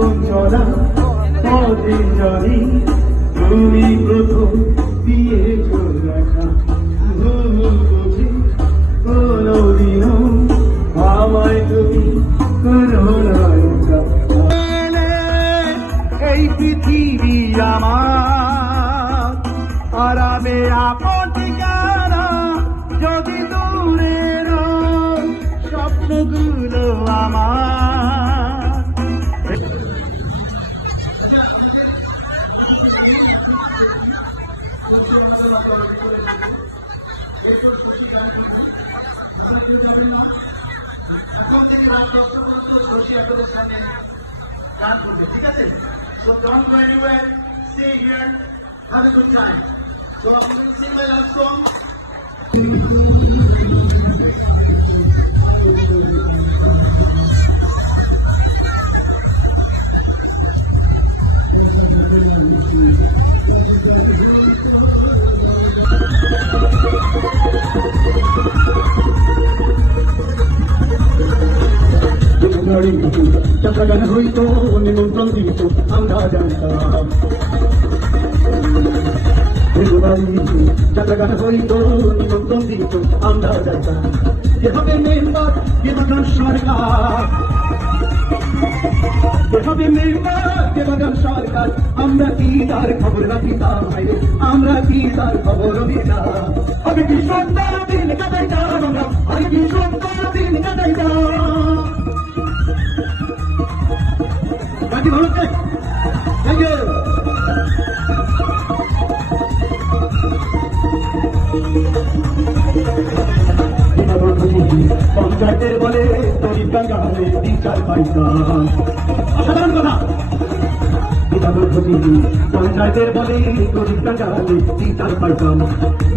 জীবন চলা পথে জানি তুমি প্রথম দিয়েছ দেখা ভুল বুঝি কোনদিনও আমায় তুমি করো না একা। এই পৃথিবী আমার হারাবে আপন ঠিকানা যদি দূরের স্বপ্নগুলো আমার। ঠিক আছে, so don't go anywhere, stay here, have a good time. So I'm going to sing my last song. যাত্রাগান হইত নিমন্ত্রণ দিত আমরা জানতাম, যাত্রাগান হইত নিমন্ত্রণ দিত আমরা জানতাম। যেভাবে মেম্বার দেবাগান সরকার, যেভাবে মেম্বার দেবাগান সরকার, আমরা কি তার খবর রাখিতাম, আমরা কি তার খবর দিতাম। আমি কি সুন্দর দিন কাটাইতাম আমরা, আমি কি সুন্দর দিন কাটাইতাম। গান্ধী ভালো থ্যাংক ইউ। পঞ্চায়েতের বলে তরি বাঙালে বিচার পাইতাম, অসাধারণ কথা। পঞ্চায়েতের বলে তরি বাঙালে বিচার পাইতাম।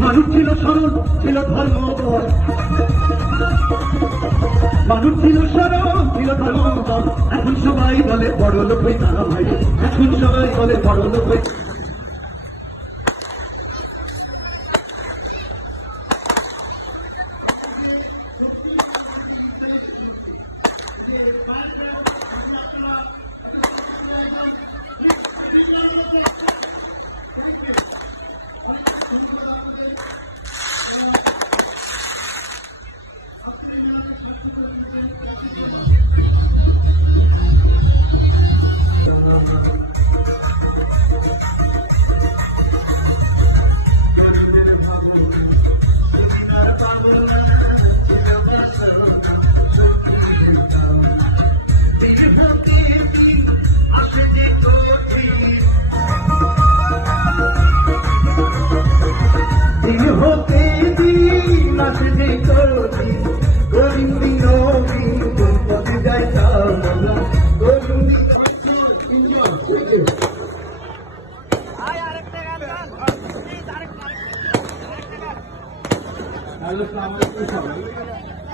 মানুষ ছিল সরল, ছিল ধর্মবল, মানুষ ছিল সরল, ছিল ধর্মবল। এখন সবাই বলে বড় লোক হইতাম ভাই, এখন সবাই বলে বড় লোক হইতাম।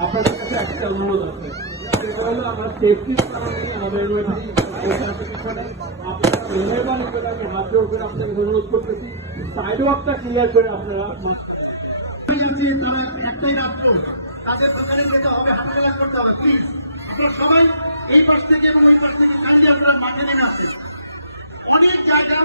আপনাদের কাছে একটা অনুরোধ আছে, সেটা হলো আমরা সেফটির কারণে আমাদের আপনারা হাত জোর করে আপনাকে অনুরোধ করতেছি, সাইড ওয়াকটা ক্লিয়ার করে আপনারা। তারা একটাই রাত্র, তাদের দোকানে যেতে হবে, হাঁটাচলা করতে হবে। প্লিজ সবাই এই পাশ থেকে এবং ওই পাশ থেকে কাইন্ডলি আপনারা মাঠে নেমে আসেন, অনেক জায়গা।